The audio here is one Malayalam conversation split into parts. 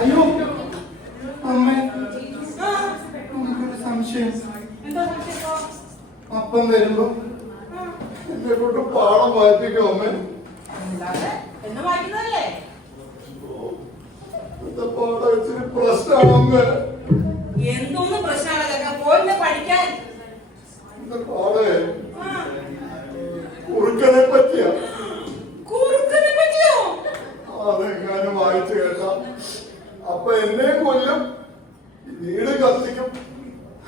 അയ്യോ അമ്മ, എനിക്കൊരു സംശയം. അപ്പം വരുമ്പോ എന്നെ കൊണ്ട് പാടം വായിപ്പിക്കും അമ്മ. പാടം ഇച്ചിരി പ്രശ്നമാണ് അമ്മ. എന്തോന്ന് പ്രശ്നമാണ്? പോയിട്ട് പഠിക്കാൻ. പാടേ കുറുക്കനെ പറ്റിയാ. കുറുക്കനെ പറ്റിയോ? അതെങ്ങാനും വായിച്ചു കേട്ടാ അപ്പൊ എന്നെ കൊല്ലും, വീട് കത്തിക്കും,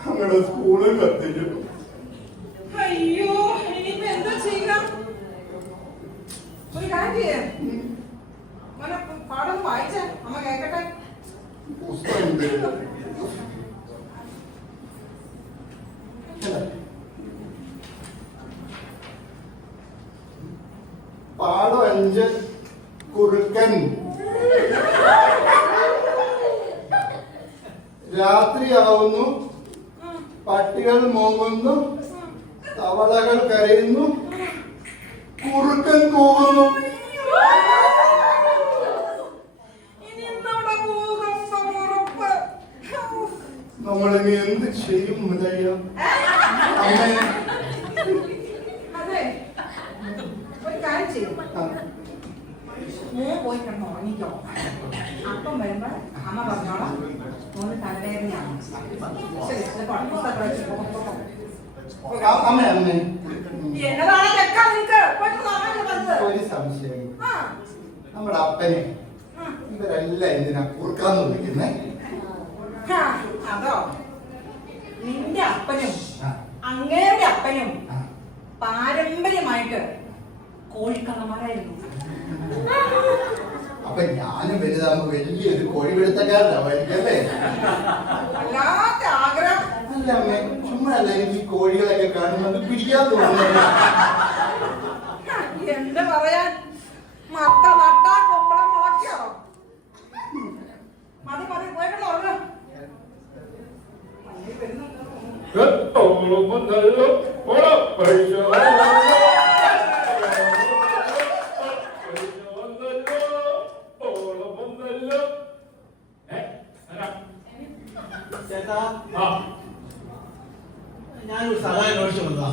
അങ്ങനെ സ്കൂളും കത്തിക്കും. അയ്യോ, ഇനിയിപ്പോ എന്താ ചെയ്യാം? ഒരു കാര്യം പാടം വായിച്ച അമ്മ കേക്കട്ടെ. പാടം 5 കുറുക്കൻ. രാത്രിയാവുന്നു, പട്ടികൾ മോങ്ങുന്നു, തവളകൾ കരയുന്നു, കുറുക്കൻ കൂവുന്നു. നമ്മളിനി എന്ത് ചെയ്യും മുതയ്യ? അതെ, ഒരു കാര്യം ചെയ്യും. പോയി കിടന്ന് ഉറങ്ങിക്കോ. അപ്പം വരുമ്പോ അമ്മ പറഞ്ഞോളാം, മോന് തലവേദനയാണ്. എന്നതാണ് ചെക്കാ നിനക്ക്? ഒരു സംശയം, നമ്മുടെ അപ്പനെ ഇവരെല്ലാം എന്തിനാ കുറുക്കാന്ന് വിളിക്കുന്നേ? അതോ, നിന്റെ അപ്പനും അങ്ങേരുടെ അപ്പനും പാരമ്പര്യമായിട്ട് കോഴിക്കള്ളന്മാരായിരുന്നു. അപ്പൊ ഞാനും വലുതാകുമ്പോ വലിയൊരു കോഴി പിടുത്തക്കാരനാവായിരിക്കല്ലേ? വല്ലാത്ത ആഗ്രഹം. അല്ല അമ്മേ, ചുമ്മാ അല്ല, എനിക്ക് ഈ കോഴികളൊക്കെ കാണുന്നത് പിടിക്കാൻ തോന്നുന്നു. എന്ത് പറയാൻ, മത്ത നട്ടാ കൊമ്പളം മുളയ്ക്കോ? മതി മതി, പോയിക്കൊണ്ട് ഉറങ്ങും. ചേട്ടാ, ഞാനൊരു സഹായം അന്വേഷിച്ചു വന്നതാ.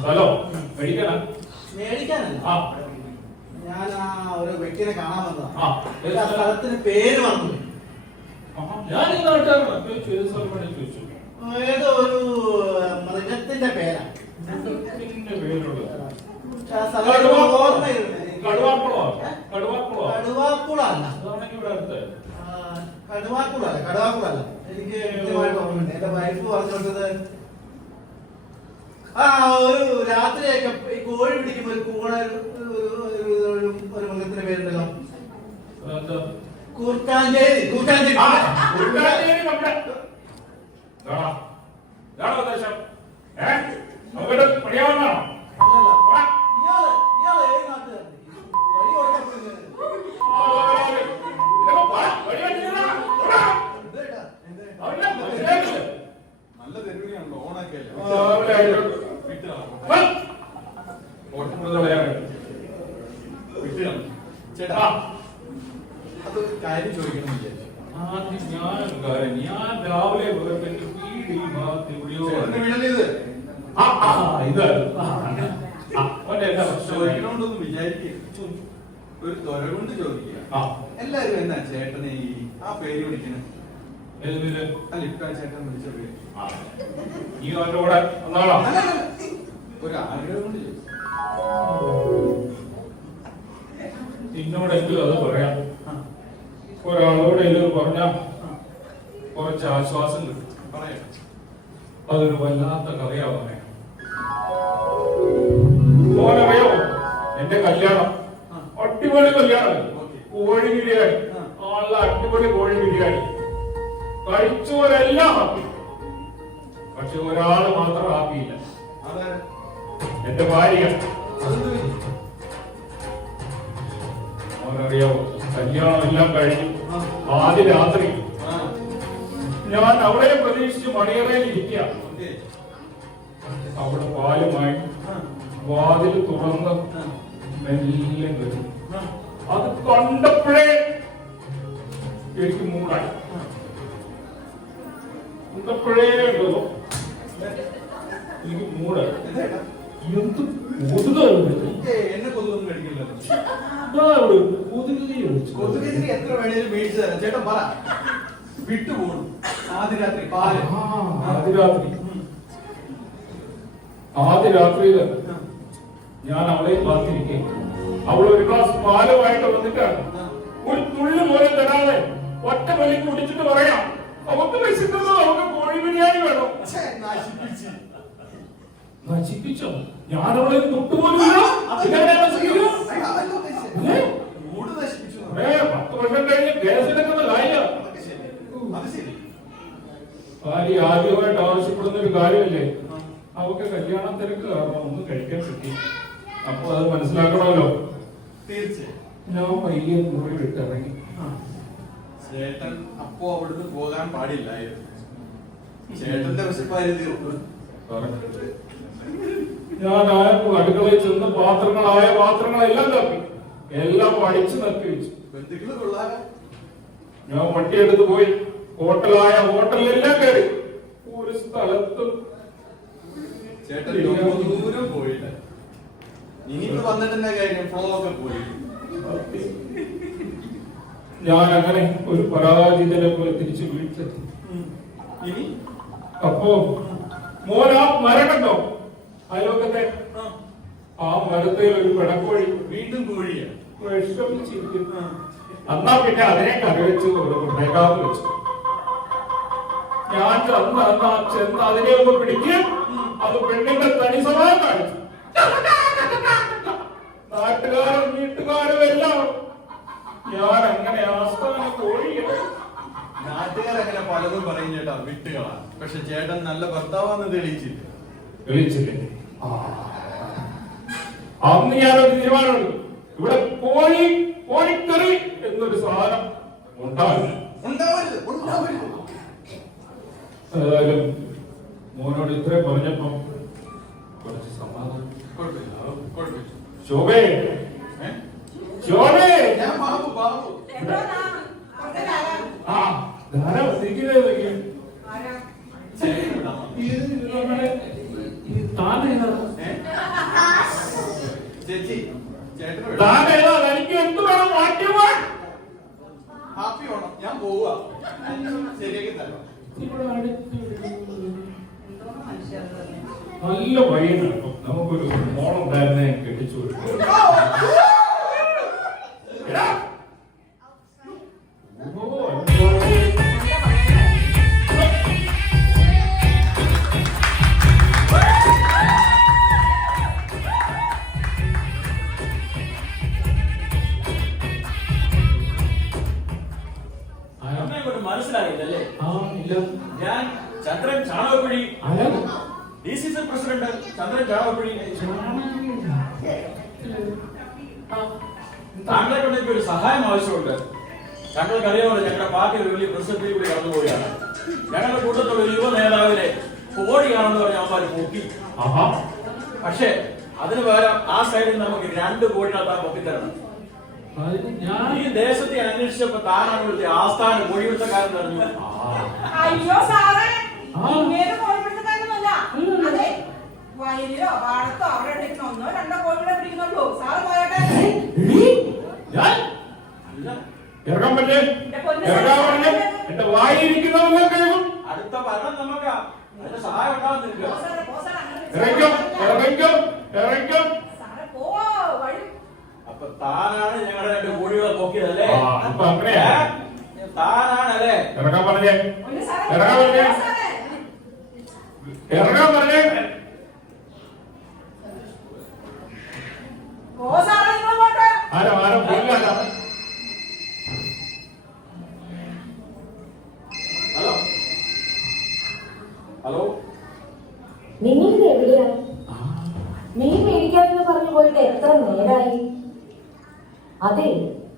മേടിക്കാനല്ല, ഞാൻ ആ ഒരു വ്യക്തിനെ കാണാൻ വന്നതാ. സ്ഥലത്തിന് പേര് വന്നു. ഏതോ ഒരു മൃഗത്തിന്റെ പേരാ. കടുവാക്കുളല്ല, കടുവാക്കുളല്ല. എനിക്ക് കൃത്യമായിട്ട് ഓർമ്മയുണ്ട്. എന്റെ വൈഫ് പറഞ്ഞു കൊടുത്തത് ഒരു രാത്രിയൊക്കെ ഈ കോഴി പിടിക്കുമ്പോ ഒരു കൂണ ഒരു മൃഗത്തിന്റെ പേരുണ്ടല്ലോ, കൂർക്കാഞ്ചേരി. നല്ല തെരുവിനാണല്ലോ, ഓണൊക്കെ ചേട്ടാ, അത് കാര്യം ചോദിക്കണം വിചാരിച്ചു. ഞാൻ രാവിലെ ചോദിക്കണോണ്ടൊന്നും വിചാരിക്കുക, ഒരു തൊര കൊണ്ട് ചോദിക്കുക. എല്ലാരും എന്നാ ചേട്ടനെ ആ പേര് വിളിക്കണം? ചേട്ടൻ വിളിച്ച പേര് ഒരു ആഗ്രഹം കൊണ്ട് ചോദിച്ചു. നിന്നോടെങ്കിലും അത് പറയാം. ഒരാളോട് എല്ലാം പറഞ്ഞ കുറച്ച് ആശ്വാസം കിട്ടും. പറയാം, അതൊരു വല്ലാത്ത കഥയാ പറയാം. മോനറിയോ, എന്റെ കല്യാണം അടിപൊളി കല്യാണം. ഓക്കേ. കോഴി ബിരിയാണി, നല്ല അടിപൊളി കോഴി ബിരിയാണി. കഴിച്ചവരെല്ലാം ഹാപ്പി. പക്ഷെ ഒരാള് മാത്രം ഹാപ്പിയില്ല. അതാണ്. എന്റെ ഭാര്യ. അതെന്ത് പറ്റി? അവനറിയാവോ, കല്യാണം എല്ലാം കഴിഞ്ഞു. ആദ്യ രാത്രി ഞാൻ അവളെ പ്രതീക്ഷിച്ച് മണിയറയിൽ ഇരിക്കുക. ഓക്കേ. അവിടെ പാലുമായി വാതിൽ തുറന്ന് മെല്ലെ വരും. അത് കണ്ടപ്പോഴേ എനിക്ക് മൂടായി. കണ്ടപ്പോഴേ ഉണ്ടല്ലോ എനിക്ക് മൂടായി. എന്താ? എന്ത് കൊതുകാണ് എന്നെ കൊതുകൊന്നും കഴിക്കില്ലല്ലോ. കൊതുകിന് എത്ര വേണേലും മേടിച്ചു തരാം. ചേട്ടൻ പറ. വിട്ടുപോകും. ആദ്യ രാത്രി പാല്. ആദ്യ രാത്രിയില് ഞാൻ അവളെ കാത്തിരിക്കും. അവൾ ഒരു ഗ്ലാസ് പാലുമായിട്ട് വന്നിട്ടാണ് ഒരു തുള്ളി പോലെ തരാതെ ഒറ്റ വലി കുടിച്ചിട്ട് പറയാം, അവക്ക് വിശക്കുന്നത് അവക്ക് കോഴി ബിരിയാണി വേണം. നശിപ്പിച്ചോ? ഞാൻ അവളെ തൊട്ടുപോലില്ല. 10 വർഷം കഴിഞ്ഞ് കേസെടുക്കുന്ന കാര്യം. ഭാര്യ ആദ്യമായിട്ട് ആവശ്യപ്പെടുന്ന ഒരു കാര്യമല്ലേ. അവക്ക് കല്യാണം തിരക്ക് കാരണം ഒന്നും കഴിക്കാൻ പറ്റി. അപ്പൊ അത് മനസ്സിലാക്കണമല്ലോ. തീർച്ചയായും. ഞാൻ പയ്യെ മുറി വിട്ടിറങ്ങി. ചേട്ടൻ അപ്പോ അവിടുന്ന് പോകാൻ പാടില്ലായിരുന്നു. ചേട്ടന്റെ വിശപ്പായിരുന്നു. ഞാൻ അടുക്കളയിൽ ചെന്ന് പാത്രങ്ങളെല്ലാം തപ്പി, എല്ലാം അടിച്ചു നിർത്തി വെച്ചു. ബന്ധുക്കള് കൊള്ളാതെ. ഞാൻ വണ്ടിയെടുത്ത് പോയി ഹോട്ടലിലെല്ലാം കയറി. ഒരു സ്ഥലത്തും ചേട്ടൻ ദൂരം പോയില്ല. ഇനിയിപ്പോ വന്നിട്ട് തന്നെ കാര്യം, ഫ്ലോ ഒക്കെ പോയി. ഞാൻ അങ്ങനെ ഒരു പരാജിതനെ പോലെ തിരിച്ചു വീട്ടിലെത്തി. ഇനി അപ്പോ മോനാ മരം കണ്ടോ? അയലോക്കത്തെ ആ മരത്തിൽ ഒരു പെടക്കോഴി വീണ്ടും കോഴിയാ വിഷമിച്ചിരിക്കുന്നു. എന്നാ പിന്നെ അതിനെ കറി വെച്ച് മേഘാവ് വെച്ചു. ഞാൻ ചെന്ന് അതിനെ ഒന്ന് പിടിക്കും. അത് പെണ്ണിന്റെ തനി സ്വഭാവം കാണിച്ചു. നാട്ടുകാരും വീട്ടുകാരും എല്ലാം ഞാൻ അങ്ങനെ ആസ്ഥാന കോഴിയാണ്. നാട്ടുകാരങ്ങനെ പലതും പറയും ചേട്ടാ, വിട്ടുകളാ. പക്ഷെ ചേട്ടൻ നല്ല ഭർത്താവാന്ന് തെളിയിച്ചില്ല. അന്ന് ഞാനൊരു തീരുമാനമുണ്ട്. ഇവിടെ കോഴിക്കറി എന്നൊരു സാധനം ഉണ്ടാവില്ല. ഏതായാലും മോനോട് ഇത്രയും പറഞ്ഞപ്പോ കുറച്ച് സമാധാനം. ശോഭേ, ശോഭേ, ഞാൻ ബാബു ബാബു ആ ധാരാളം ഇരിക്കുന്നതൊക്കെ ചേച്ചി ചേട്ടൻ താനേതാ? എനിക്ക് എന്ത് വേണം മാറ്റുവാൻ? ഹാപ്പി ഓണം. ഞാൻ പോവാ. ശരിയാക്കി തരാം. ഇവിടെ അടുത്ത് നല്ല വഴിയാണ്. നമുക്കൊരു മോളുണ്ടായിരുന്നേ കെട്ടിച്ചു കൊടുക്കും. മനസ്സിലായില്ലേ? ഞാൻ ചന്ദ്രൻ ചാണകക്കുഴി, DCC പ്രസിഡന്റ് ചന്ദ്രൻ ചാണകക്കുഴി. താങ്കളെ കൊണ്ട് എനിക്ക് ഒരു സഹായം ആവശ്യമുണ്ട്. താങ്കൾക്ക് അറിയാമല്ലോ, ഞങ്ങളുടെ പാർട്ടി ഒരു വലിയ പ്രതിസന്ധി കൂടി കടന്നുപോവുകയാണ്. ഞങ്ങളുടെ കൂട്ടത്തിലുള്ള ഒരു യുവ നേതാവിനെ കോടിയാണെന്ന് പറഞ്ഞ അവന്മാര് പൊക്കി. പക്ഷേ അതിന് പകരം ആ സൈഡിൽ നമുക്ക് 2 കോടിനകത്ത് പൊക്കിത്തരണം. ഈ ദേശത്തെ അന്വേഷിച്ചപ്പോ താനാണ് വിളിച്ച ആസ്ഥാന കോഴിപിടുത്തക്കാരൻ പറഞ്ഞു. അയ്യോ സാറേ, ഇങ്ങനെ കോഴിപിടുത്തക്കാരനൊന്നുമല്ല. അതെ, വയലിലോ പാടത്തോ അവിടെ ഇടയ്ക്ക് 1 2 കോഴികളെ പിടിക്കുന്നുള്ളൂ. സാറ് പോയട്ടെ. ഇറങ്ങാൻ പറ്റേ? എന്റെ വായിരിക്കുന്നവെല്ലാം കഴിയും. അടുത്ത ഭരണം നമുക്ക് അതിന്റെ സഹായം ഉണ്ടാവുന്നില്ല. അപ്പൊ താനാണ് ഞങ്ങളുടെ 2 കോഴികളെ നോക്കിയതല്ലേ? താനാണല്ലേ? ഇറങ്ങാൻ പറഞ്ഞേ, ഇറങ്ങാൻ പറഞ്ഞേ, ഇറങ്ങാൻ പറഞ്ഞേ. ആരോ പോയില്ല. ഹലോ ഹലോ, നിങ്ങൾക്ക് എവിടെയാ? മീൻ മേടിക്കാമെന്ന് പറഞ്ഞു പോയിട്ട് എത്ര നേരായി? അതെ,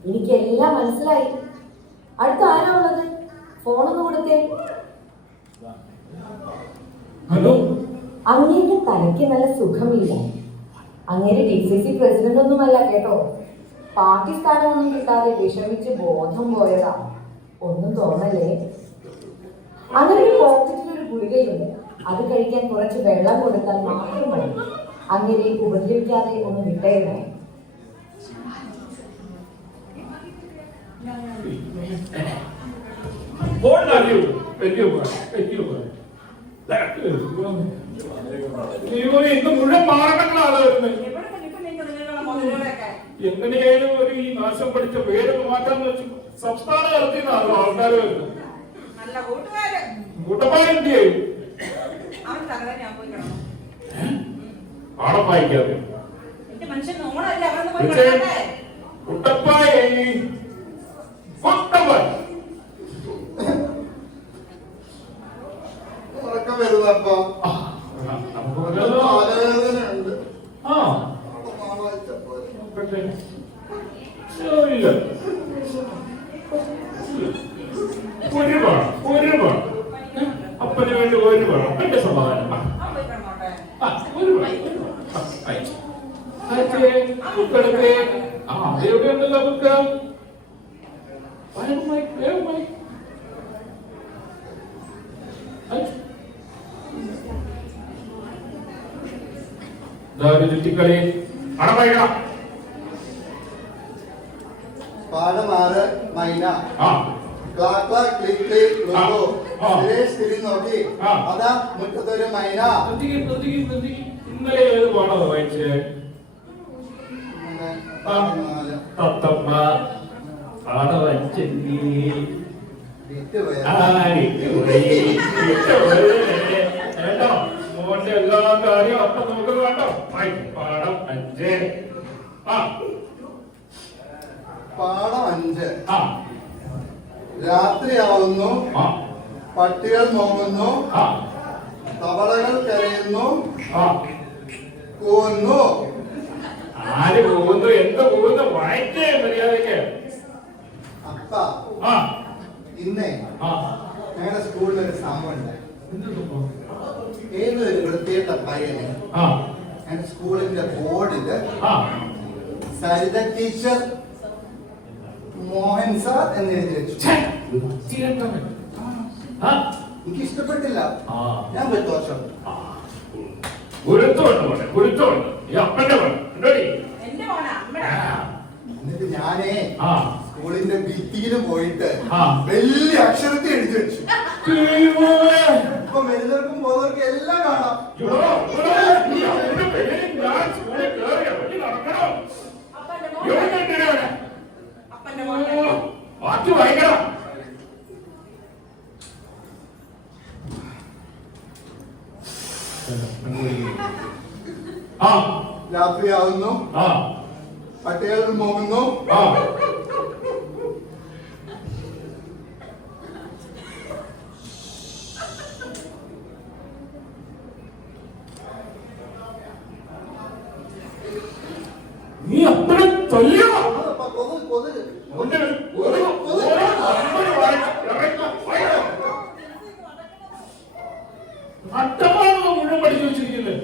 എനിക്കെല്ലാം മനസ്സിലായി. അടുത്ത ആരാ ഉള്ളത്? ഫോണൊന്ന് കൊടുത്തേ. ഹലോ, അങ്ങേന്റെ തലയ്ക്ക് നല്ല സുഖമില്ല. അങ്ങേര് DCC പ്രസിഡന്റ് ഒന്നുമല്ല കേട്ടോ. പാർട്ടി സ്ഥാനമൊന്നും കിട്ടാതെ വിഷമിച്ച് ബോധം പോയതാ. ഒന്നും തോന്നല്ലേ. അങ്ങനെ പോക്കറ്റിലൊരു ഗുളികയുണ്ട്. അത് കഴിക്കാൻ കുറച്ച് വെള്ളം കൊടുത്താൽ മാത്രം മതി. അങ്ങനെ ഉപദ്രവിക്കാതെ ഒന്ന് വിട്ടേണേ. ഇന്ന് മുഴുവൻ മാറണങ്ങളാണ് വരുന്നത്. എവിടെ കിട്ടും നിങ്ങളുടെ മുതലുകളൊക്കെ? എങ്ങനെയായാലും ഒരു ഈ നാശം പഠിച്ച പേരൊക്കെ മാറ്റാന്ന് വെച്ചു സംസ്ഥാന തലത്തിനാണോ ആൾക്കാർ വരുന്നത്. നല്ല കൂട്ടുകാര് കൂട്ടപ്പാടെന്ത് ചെയ്യും? അവൻ തകരാൻ ഞാൻ പോയി കിടന്നു. പാടം വായിക്കാതെ എന്റെ മനുഷ്യൻ നോണല്ലേ, അവരൊന്ന് പോയി കിടക്കട്ടെ. കുട്ടപ്പായ ഉറക്കം വരുന്നപ്പോ തലവേദനയുണ്ട്. ഒരുപാട് അപ്പന് വേണ്ടി ഒരുപാട് എന്റെ സമാധാനം. അവൻ പോയി കിടന്നോട്ടെ. ബുക്കെടുക്കേ. അതെവിടെ ഉണ്ടല്ലോ ബുക്ക്. ചുറ്റിക്കളി അടവയ്ക്കണം. പാഠം 6 മൈന. നോക്കി അതാ മുറ്റത്തൊരു മൈന. ഇന്നലെ ഏത് പാഠം വായിച്ചേ? തത്തമ്മ മോന്റെ എല്ലാ കാര്യവും അപ്പൊ നമുക്ക് വേണ്ടോ? പാഠം 5. പാഠം 5. രാത്രിയാവുന്നു, പട്ടികൾ നോങ്ങുന്നു, തവളകൾ കരയുന്നു, കൂവുന്നു. ആര് പോകുന്നു? എന്ത് പോകുന്നു? വായിക്കേ മര്യാദക്ക്. അപ്പ ഇന്നേ ഞങ്ങളുടെ സ്കൂളിലൊരു സംഭവം ഉണ്ട്. ഏതൊരു വൃത്തിയുടെ പയ്യന് ഞങ്ങളുടെ സ്കൂളിന്റെ ബോർഡില് സരിത ടീച്ചർ മോഹൻ സാർ എന്ന് എഴുതി വെച്ചു. എനിക്ക് ഇഷ്ടപ്പെട്ടില്ല. ഞാൻ പോയി ദോഷം ഗുരുത്വമുണ്ട് ഈ അപ്പന്റെ എന്റെ മോനാ അമ്മയുടെ. എന്നിട്ട് ഞാനേ സ്കൂളിന്റെ ഭിത്തിയിലും പോയിട്ട് വലിയ അക്ഷരത്തിൽ എഴുതി വെച്ചു. ഇപ്പൊ വരുന്നവർക്കും പോകുന്നവർക്കും എല്ലാം കാണാം. അപ്പന്റെ മോനെ ബാക്കി വായിക്കണം. രാത്രിയാവുന്നു, പട്ടികൾ പോകുന്നു, നീ അപ്പഴും തൊല്ലിയോ? കൊതുക് അട്ടമാണെന്ന് മുഴുവൻ പഠിച്ചു വെച്ചിരിക്കുന്നത്.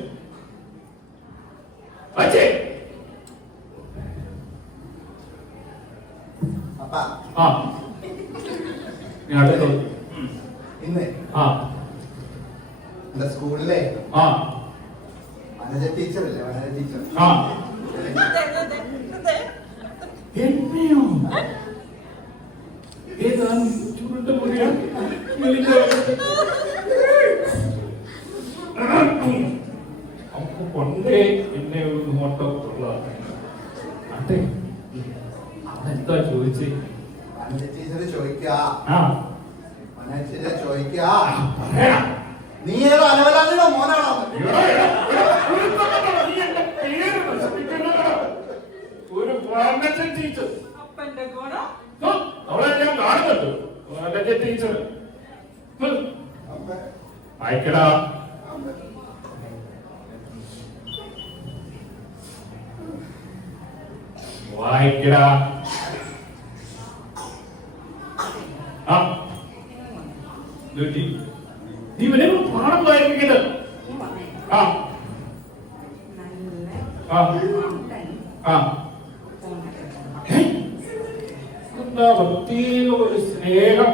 ഇന്ന് എന്റെ സ്കൂളിലെ വനജ ടീച്ചറല്ലേ, വനജ ടീച്ചർ എന്നെയോ? ഏതാണ് ചുരുണ്ട മുറിയാ? അപ്പൊ പണ്ടേ എന്നെ ഒരു നോട്ടമുള്ള അതെ. അതെന്താ ചോദിച്ചേ? വനജ ടീച്ചർ ചോദിക്ക, വനജ ടീച്ചർ ചോദിക്ക, നീ ഏതോ അലവലാതിയുടെ മോനാണോ? ഒരു വാനത്തെ ടീച്ചർ. അപ്പന്റെ ഗുണം അവളെ ഞാൻ കാണുന്നുണ്ട്. വാനത്തെ ടീച്ചർ അയക്കടാ. വായിക്കടാ. ആ നീ ഇവനെ പാഠം വായിപ്പിക്കുന്നത്. ആ ആ ആ എന്താ പ്രത്യേക ഒരു സ്നേഹം.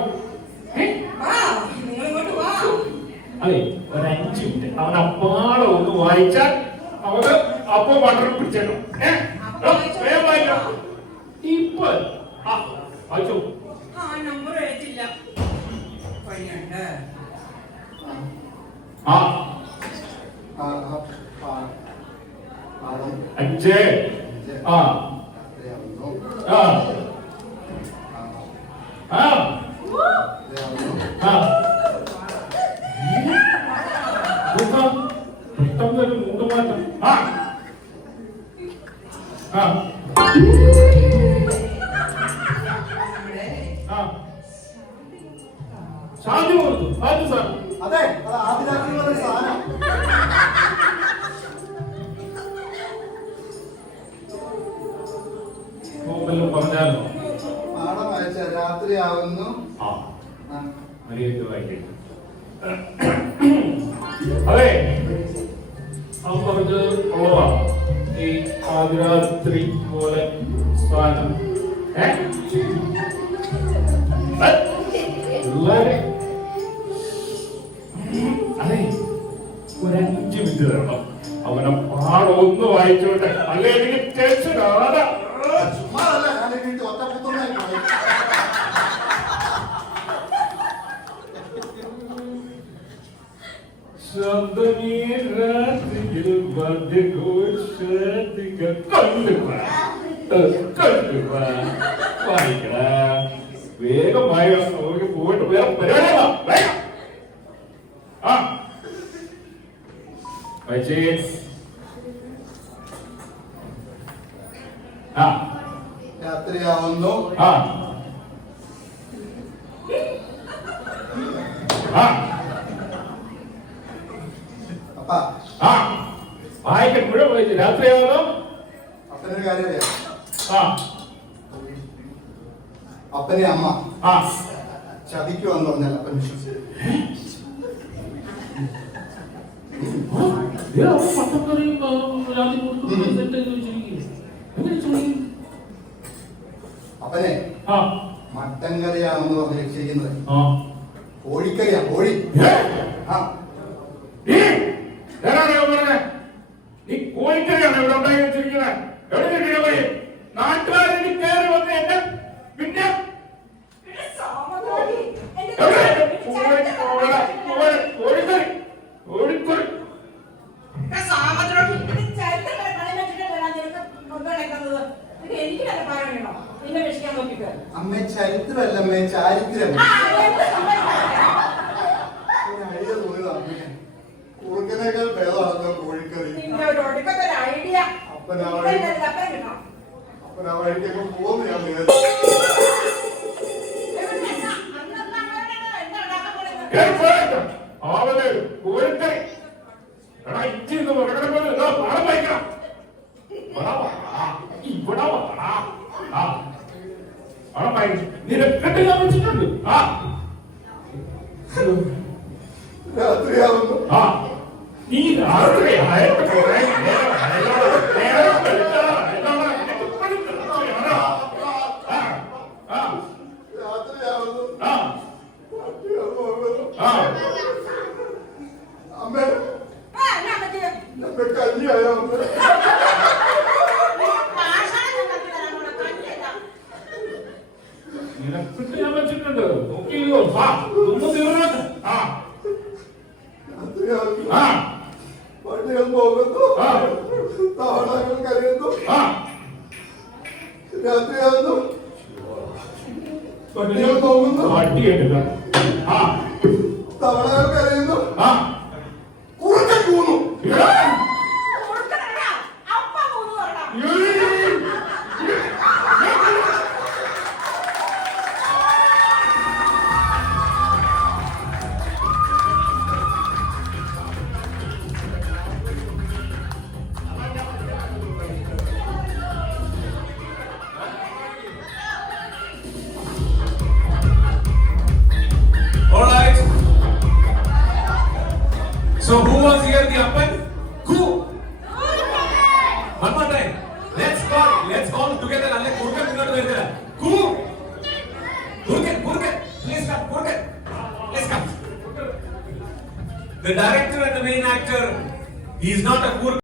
അതെ, ഒരു 5 മിനിറ്റ് അവൻ അപ്പാടെ ഒന്ന് വായിച്ചാൽ അവന് അപ്പൊ പണ്ടം പിടിച്ചേക്കും. വായിക്കാം ഇപ്പൊ. ആ വായിച്ചോ. നമ്പർ എഴുതില്ല. പയ്യണ്ട് ആ 5 ആ ആ ആ ആ പെട്ടെന്നൊരു മൂടുമാറ്റം. ആ ആ ശാന്തി കൊടുത്തു. അത് സാർ അതെ, അത് ആദ്യരാത്രിയുള്ള സാധനം. പറഞ്ഞാലോ പാഠം വായിച്ച രാത്രിയാവുന്നു. ആ മര്യാദ വായിക്കും. അതെ, അവൻ പറഞ്ഞത് ഉള്ളതാ. ഈ ആദ്യരാത്രി പോലെ സാധനം പിള്ളേരെ. അതെ, ഒരു 5 മിനിറ്റ് തരണം. അവനെ പാടം ഒന്ന് വായിച്ചോട്ടെ. അല്ലെ എനിക്ക് ടെൻഷൻ ആരാ. ചുമ്മാതല്ല, ഞാൻ വീട്ടിൽ ഒറ്റപ്പുത്തനായി പോയി. വേഗം പോയിട്ട് വേറെ പരിപാടിയാ. ആ ആ രാത്രിയാവുന്നു. ആ ആ അപ്പാ, ആ വായിക്കാൻ മുഴുവൻ വായിച്ചു. രാത്രിയാവുന്നു. അപ്പനൊരു കാര്യം അറിയാം. ആ അപ്പനെ അമ്മ ആ ചതിക്കുവാന്ന് പറഞ്ഞാൽ അപ്പൻ വിശ്വസിച്ചു. അപ്പനെ ആ മട്ടൻ കറിയാണെന്ന് പറഞ്ഞ് രക്ഷിക്കുന്നത് ആ കോഴിക്കറിയാ. കോഴി. ആ നീ കോഴിക്കറിയാണ് ഇവിടെ ഉണ്ടാക്കി വെച്ചിരിക്കുന്നത്. എവിടെ കിട്ടിയ പോയി നാട്ടുകാരെ കയറി വന്ന് എന്നെ പിന്നെ കോഴിക്കറി കോഴിക്കറി അമ്മ ചരിത്രമല്ല, അമ്മ ചാരിത്രം. കുറുക്കനേക്കാൾ ഭേദമാണല്ലോ കോഴിക്കറി. അപ്പൻ ആ വഴിക്കൊക്കെ പോകുന്നു ഞാൻ വിചാരിച്ചു. അവന് കോഴിക്കറി എടാ ഇച്ചിന്ന് മൃഗനെ പോലെ എന്താ പാടം വായിക്കണം. ഇവിടെ നിനക്കൊക്കെ ഞാൻ വെച്ചിട്ടുണ്ട്. ആ രാത്രിയാവുന്നു. ആ ഈ രാത്രി ആയിട്ട് കുറെ രാത്രിയാവുന്നു. ആ ആ അമ്മ നമ്മെ കഞ്ഞിയായോ? നിനക്കിട്ട് ഞാൻ വെച്ചിട്ടുണ്ട്. നോക്കിയോ ആ ഒന്ന് തീർന്നു. ആ രാത്രിയാവുന്നു. ആ പട്ടികൾ പോകുന്നു. ആ തവളകൾ കരയുന്നു. ആ രാത്രിയാവുന്നു. പട്ടികൾ പോകുന്നു. വണ്ടി എടുക്കാം. ആ തവളകൾ കരയുന്നു. ആ കുറുക്കൻ പോകുന്നു. അപ്പ So who was here the appan? Who? One more time. Let's call together. Alle kurkan innotu varudha. Who? Kurkan. Please come. Kurkan. Let's come. The director and the main actor, he is not a poor